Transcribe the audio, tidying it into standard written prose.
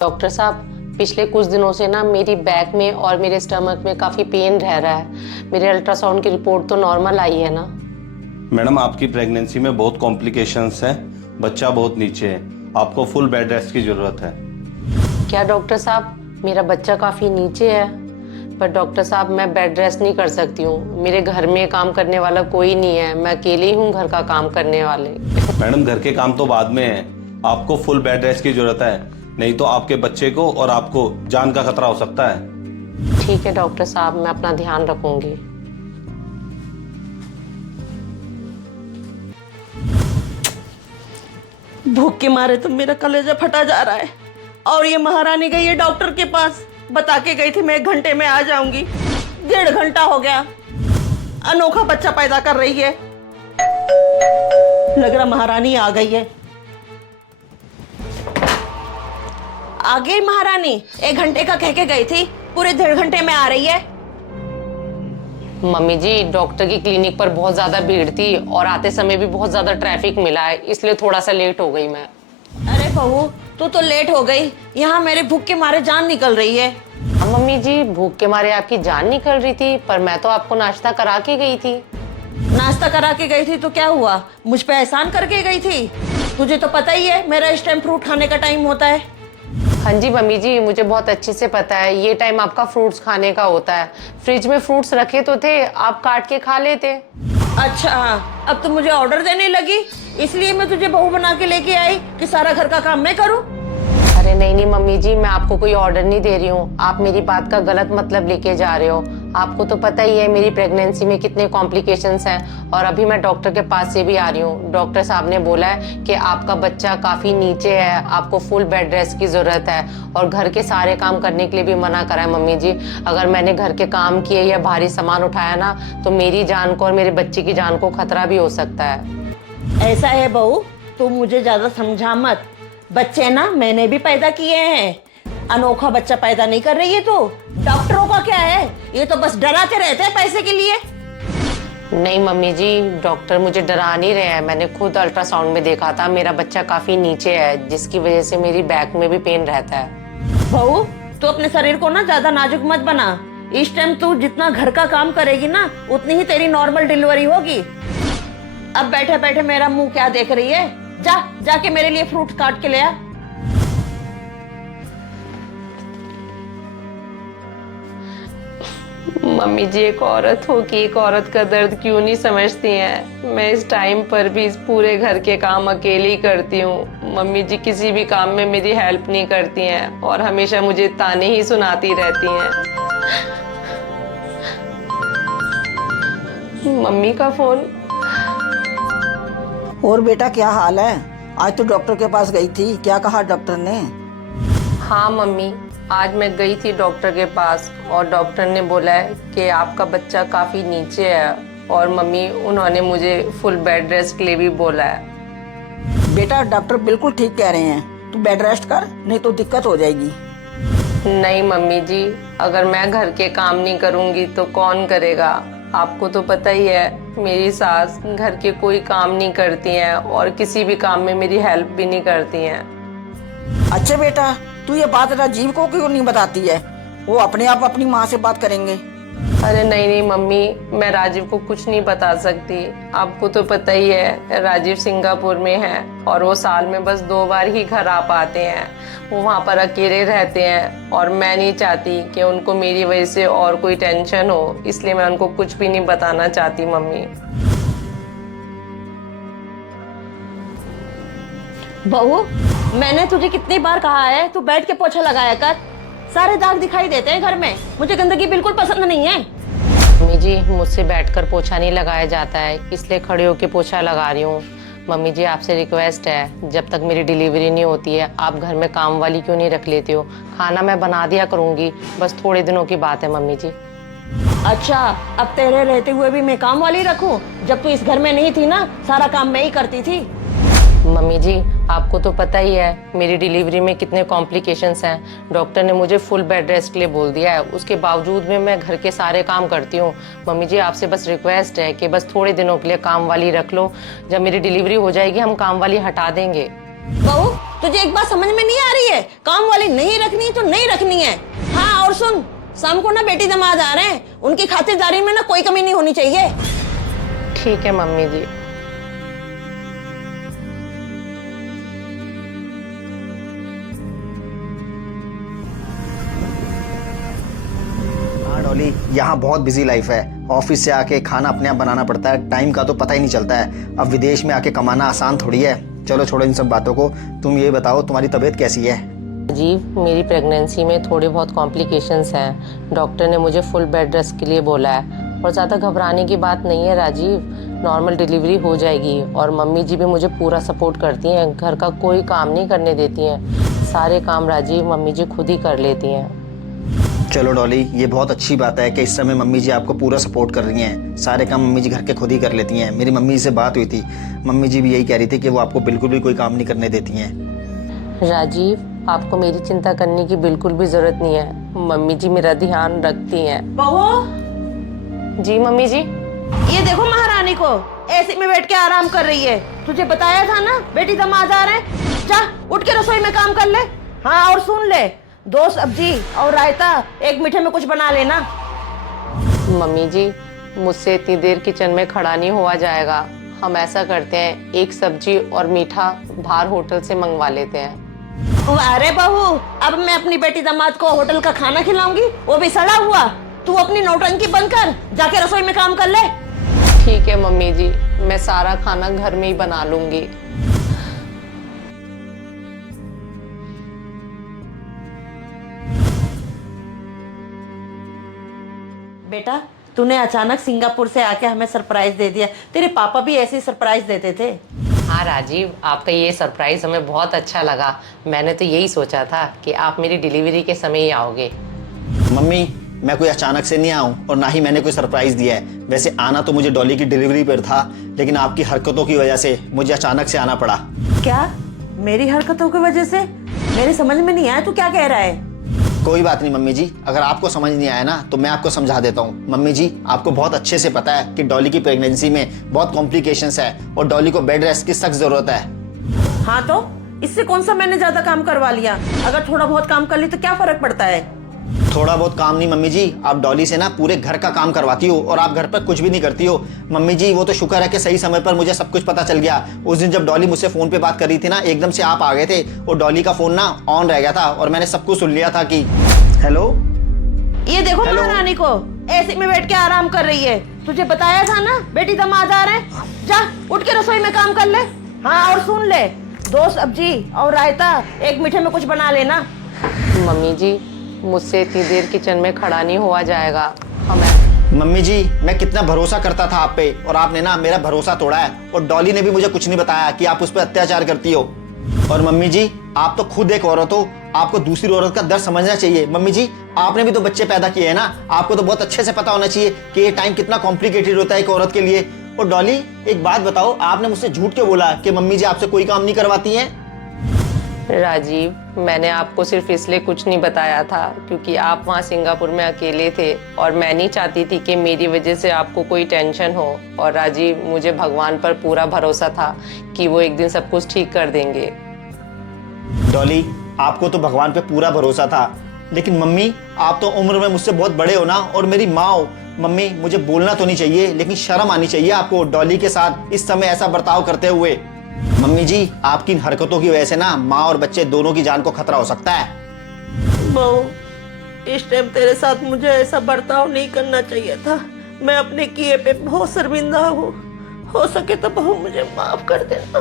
Doctor साहब, पिछले कुछ दिनों से ना मेरी बैक में और मेरे स्टमक में काफ़ी पेन रह रहा है। मेरे अल्ट्रासाउंड की रिपोर्ट तो नॉर्मल आई है ना? मैडम, आपकी प्रेगनेंसी में बहुत कॉम्प्लिकेशंस हैं। बच्चा बहुत नीचे है। आपको फुल बेड रेस्ट की ज़रूरत है। क्या डॉक्टर साहब, मेरा बच्चा काफ़ी नीचे है, पर डॉक्टर साहब मैं बेड रेस्ट नहीं कर सकती हूँ। मेरे घर में काम करने वाला कोई नहीं है, मैं अकेले ही हूँ घर का काम करने वाले। मैडम, घर के काम तो बाद में है। आपको फुल बेड रेस्ट की ज़रूरत है, नहीं तो आपके बच्चे को और आपको जान का खतरा हो सकता है। ठीक है डॉक्टर साहब, मैं अपना ध्यान रखूंगी। भूख के मारे तो मेरा कलेजा फटा जा रहा है। और ये महारानी गई है डॉक्टर के पास, बता के गई थी मैं 1 घंटे में आ जाऊंगी। 1.5 घंटा हो गया, अनोखा बच्चा पैदा कर रही है। लग रहा महारानी आ गई है। आ गई महारानी? 1 घंटे का कह के गई थी, पूरे 1.5 घंटे में आ रही है। मम्मी जी, डॉक्टर की क्लिनिक पर बहुत ज्यादा भीड़ थी और आते समय भी बहुत ज्यादा ट्रैफिक मिला है, इसलिए थोड़ा सा लेट हो गई मैं। अरे बहू, तू तो लेट हो गई, यहाँ मेरे भूख के मारे जान निकल रही है। हाँ मम्मी जी, भूख के मारे आपकी जान निकल रही थी, पर मैं तो आपको नाश्ता करा के गई थी। नाश्ता करा के गई थी तो क्या हुआ, मुझ पे एहसान करके गई थी? तुझे तो पता ही है मेरा इस टाइम फ्रूट खाने का टाइम होता है। हाँ जी मम्मी जी, मुझे बहुत अच्छे से पता है, ये टाइम आपका फ्रूट्स खाने का होता है। फ्रिज में फ्रूट्स रखे तो थे, आप काट के खा लेते। अच्छा, अब तो मुझे ऑर्डर देने लगी, इसलिए मैं तुझे बहू बना के लेके आई कि सारा घर का काम मैं करूं। अरे नहीं नहीं मम्मी जी, मैं आपको कोई ऑर्डर नहीं दे रही हूँ, आप मेरी बात का गलत मतलब लेके जा रहे हो। आपको तो पता ही है मेरी प्रेगनेंसी में कितने कॉम्प्लिकेशंस हैं, और अभी मैं डॉक्टर के पास से भी आ रही हूँ। डॉक्टर साहब ने बोला है कि आपका बच्चा काफी नीचे है, आपको फुल बेड रेस्ट की जरूरत है, और घर के सारे काम करने के लिए भी मना करा है। मम्मी जी, अगर मैंने घर के काम किए या भारी सामान उठाया ना, तो मेरी जान को और मेरे बच्चे की जान को खतरा भी हो सकता है। ऐसा है बहू, तू मुझे ज्यादा समझा मत। बच्चे ना मैंने भी पैदा किए हैं, अनोखा बच्चा पैदा नहीं कर रही है तू। डॉक्टरों का क्या है, ये तो बस डराते रहते हैं पैसे के लिए। नहीं मम्मी जी, डॉक्टर मुझे डरा नहीं रहे हैं। मैंने खुद अल्ट्रासाउंड में देखा था, मेरा बच्चा काफी नीचे है, जिसकी वजह से मेरी बैक में भी पेन रहता है। बहू, तू अपने शरीर को ना ज्यादा नाजुक मत बना। इस टाइम तू जितना घर का काम करेगी ना, उतनी ही तेरी नॉर्मल डिलीवरी होगी। अब बैठे बैठे मेरा मुंह क्या देख रही है? जाके मेरे लिए फ्रूट काट के ले आ। मम्मी जी, एक औरत हो कि एक औरत का दर्द क्यों नहीं समझती हैं। मैं इस टाइम पर भी इस पूरे घर के काम अकेले ही करती हूँ। मम्मी जी किसी भी काम में मेरी हेल्प नहीं करती हैं और हमेशा मुझे ताने ही सुनाती रहती हैं। मम्मी का फोन। और बेटा, क्या हाल है? आज तो डॉक्टर के पास गई थी, क्या कहा डॉक्टर ने? हाँ मम्मी, आज मैं गई थी डॉक्टर के पास और डॉक्टर ने बोला है कि आपका बच्चा काफ़ी नीचे है, और मम्मी उन्होंने मुझे फुल बेड रेस्ट के लिए भी बोला है। बेटा, डॉक्टर बिल्कुल ठीक कह रहे हैं, तू बेड रेस्ट कर, नहीं तो दिक्कत हो जाएगी। नहीं मम्मी जी, अगर मैं घर के काम नहीं करूँगी तो कौन करेगा? आपको तो पता ही है, मेरी सास घर के कोई काम नहीं करती हैं और किसी भी काम में मेरी हेल्प भी नहीं करती हैं। अच्छा बेटा, तू ये बात राजीव को क्यों नहीं बताती है? वो अपने आप अपनी माँ से बात करेंगे। अरे नहीं नहीं मम्मी, मैं राजीव को कुछ नहीं बता सकती। आपको तो पता ही है, राजीव सिंगापुर में है और वो साल में बस 2 बार ही घर आ पाते हैं। वो वहाँ पर अकेले रहते हैं और मैं नहीं चाहती कि उनको मेरी वजह से और कोई टेंशन हो, इसलिए मैं उनको कुछ भी नहीं बताना चाहती मम्मी। बहू, मैंने तुझे कितनी बार कहा है तू बैठ के पोछा लगाया कर। सारे दाग दिखाई देते हैं घर में, मुझे गंदगी बिल्कुल पसंद नहीं है। मम्मी जी, मुझसे बैठकर पोछा नहीं लगाया जाता है, इसलिए खड़े होकर पोछा लगा रही हूँ। मम्मी जी, आपसे रिक्वेस्ट है, जब तक मेरी डिलीवरी नहीं होती है, आप घर में काम वाली क्यों नहीं रख लेती हो? खाना मैं बना दिया करूँगी, बस थोड़े दिनों की बात है मम्मी जी। अच्छा, अब तेरे रहते हुए भी मैं काम वाली रखूं? जब तू इस घर में नहीं थी ना, सारा काम मैं ही करती थी। मम्मी जी, आपको तो पता ही है मेरी डिलीवरी में कितने कॉम्प्लिकेशंस हैं। डॉक्टर ने मुझे फुल बेड रेस्ट के लिए बोल दिया है, उसके बावजूद में मैं घर के सारे काम करती हूँ। मम्मी जी, आपसे बस रिक्वेस्ट है कि बस थोड़े दिनों के लिए काम वाली रख लो। जब मेरी डिलीवरी हो जाएगी हम काम वाली हटा देंगे। बहू, तुझे एक बात समझ में नहीं आ रही है, काम वाली नहीं रखनी है तो नहीं रखनी है। हाँ और सुन, शाम को ना बेटी दामाद आ रहे हैं, उनकी खातिरदारी में ना कोई कमी नहीं होनी चाहिए। ठीक है मम्मी जी। हाँ डॉली, यहाँ बहुत बिजी लाइफ है। ऑफिस से आके खाना अपने आप बनाना पड़ता है, टाइम का तो पता ही नहीं चलता है। अब विदेश में आके कमाना आसान थोड़ी है। चलो छोड़ो इन सब बातों को, तुम ये बताओ तुम्हारी तबीयत कैसी है? राजीव, मेरी प्रेगनेंसी में थोड़े बहुत कॉम्प्लिकेशंस हैं। डॉक्टर ने मुझे फुल बेड रेस्ट के लिए बोला है और ज़्यादा घबराने की बात नहीं है राजीव, नॉर्मल डिलीवरी हो जाएगी। और मम्मी जी भी मुझे पूरा सपोर्ट करती हैं, घर का कोई काम नहीं करने देती हैं। सारे काम राजीव मम्मी जी खुद ही कर लेती हैं। चलो डॉली, ये बहुत अच्छी बात है कि इस समय मम्मी जी आपको पूरा सपोर्ट कर रही हैं। सारे काम मम्मी जी घर के खुद ही कर लेती हैं। मेरी मम्मी से बात हुई थी, मम्मी जी भी यही कह रही थी कि वो आपको बिल्कुल भी कोई काम नहीं करने देती हैं। राजीव, आपको मेरी चिंता करने की बिल्कुल भी जरूरत नहीं है, मम्मी जी मेरा ध्यान रखती हैं। बहू, जी मम्मी जी। ये देखो महारानी को एसी में बैठ के आराम कर रही है। तुझे बताया था ना बेटी दामाद आ रहे हैं, जा उठ के रसोई में काम कर ले। हाँ और सुन ले, 2 सब्जी और रायता, एक मीठे में कुछ बना लेना। मम्मी जी, मुझसे इतनी देर किचन में खड़ा नहीं हुआ जाएगा। हम ऐसा करते हैं, एक सब्जी और मीठा बाहर होटल से मंगवा लेते हैं। अरे बहू, अब मैं अपनी बेटी दामाद को होटल का खाना खिलाऊंगी, वो भी सड़ा हुआ। तू अपनी नौटंकी बंद कर, जाके रसोई में काम कर ले। ठीक है मम्मी जी, मैं सारा खाना घर में ही बना लूंगी। बेटा, तूने अचानक सिंगापुर से आके हमें सरप्राइज दे दिया। तेरे पापा भी ऐसे ही सरप्राइज देते थे। हाँ राजीव, आपका ये सरप्राइज हमें बहुत अच्छा लगा। मैंने तो यही सोचा था कि आप मेरी डिलीवरी के समय ही आओगे। मम्मी, मैं कोई अचानक से नहीं आऊँ और ना ही मैंने कोई सरप्राइज दिया है। वैसे आना तो मुझे डॉली की डिलीवरी पर था, लेकिन आपकी हरकतों की वजह से मुझे अचानक से आना पड़ा। क्या? मेरी हरकतों की वजह से? मेरे समझ में नहीं आया, तू क्या कह रहा है? कोई बात नहीं मम्मी जी, अगर आपको समझ नहीं आया ना तो मैं आपको समझा देता हूँ। मम्मी जी, आपको बहुत अच्छे से पता है कि डॉली की प्रेगनेंसी में बहुत कॉम्प्लिकेशंस है और डॉली को बेड रेस्ट की सख्त जरूरत है। हाँ तो इससे कौन सा मैंने ज्यादा काम करवा लिया? अगर थोड़ा बहुत काम कर ली तो क्या फर्क पड़ता है? थोड़ा बहुत काम नहीं मम्मी जी, आप डॉली से ना पूरे घर का काम करवाती हो और आप घर पर कुछ भी नहीं करती हो। मम्मी जी, वो तो शुक्र है कि सही समय पर मुझे सब कुछ पता चल गया। उस दिन जब डॉली मुझसे फोन पे बात कर रही थी ना, एकदम से आप आ गए थे और डॉली का फोन ना ऑन रह गया था और मैंने सब कुछ सुन लिया था कि हेलो। ये देखो हेलो? महारानी को एसी में बैठ के आराम कर रही है। तुझे बताया था ना बेटी दामाद आ रहे हैं, जा उठ के रसोई में काम कर ले। हाँ और सुन ले, 2 सब्जी और रायता, एक मीठे में कुछ बना लेना। मम्मी जी, मुझसे इतनी देर किचन में खड़ा नहीं हुआ जाएगा। मम्मी जी, मैं कितना भरोसा करता था आप पे और आपने ना मेरा भरोसा तोड़ा है। और डॉली ने भी मुझे कुछ नहीं बताया कि आप उस पर अत्याचार करती हो। और मम्मी जी, आप तो खुद एक औरत हो, आपको दूसरी औरत का दर्द समझना चाहिए। मम्मी जी, आपने भी तो बच्चे पैदा किए हैं ना, आपको तो बहुत अच्छे से पता होना चाहिए कि ये टाइम कितना कॉम्प्लिकेटेड होता है एक औरत के लिए। और डॉली, एक बात बताओ, आपने मुझसे झूठ क्यों बोला कि मम्मी जी आपसे कोई काम नहीं करवाती हैं? राजीव, मैंने आपको सिर्फ इसलिए कुछ नहीं बताया था क्योंकि आप वहाँ सिंगापुर में अकेले थे और मैं नहीं चाहती थी कि मेरी वजह से आपको कोई टेंशन हो। और राजीव, मुझे भगवान पर पूरा भरोसा था कि वो एक दिन सब कुछ ठीक कर देंगे। डॉली, आपको तो भगवान पे पूरा भरोसा था, लेकिन मम्मी, आप तो उम्र में मुझसे बहुत बड़े हो ना और मेरी माँ हो। मम्मी, मुझे बोलना तो नहीं चाहिए लेकिन शर्म आनी चाहिए आपको डॉली के साथ इस समय ऐसा बर्ताव करते हुए। मम्मी जी, आपकी इन हरकतों की वजह से ना माँ और बच्चे दोनों की जान को खतरा हो सकता है। बहू, इस टाइम तेरे साथ मुझे ऐसा बर्ताव नहीं करना चाहिए था। मैं अपने किए पे बहुत शर्मिंदा हूँ। हो सके तो बहू मुझे माफ कर देना।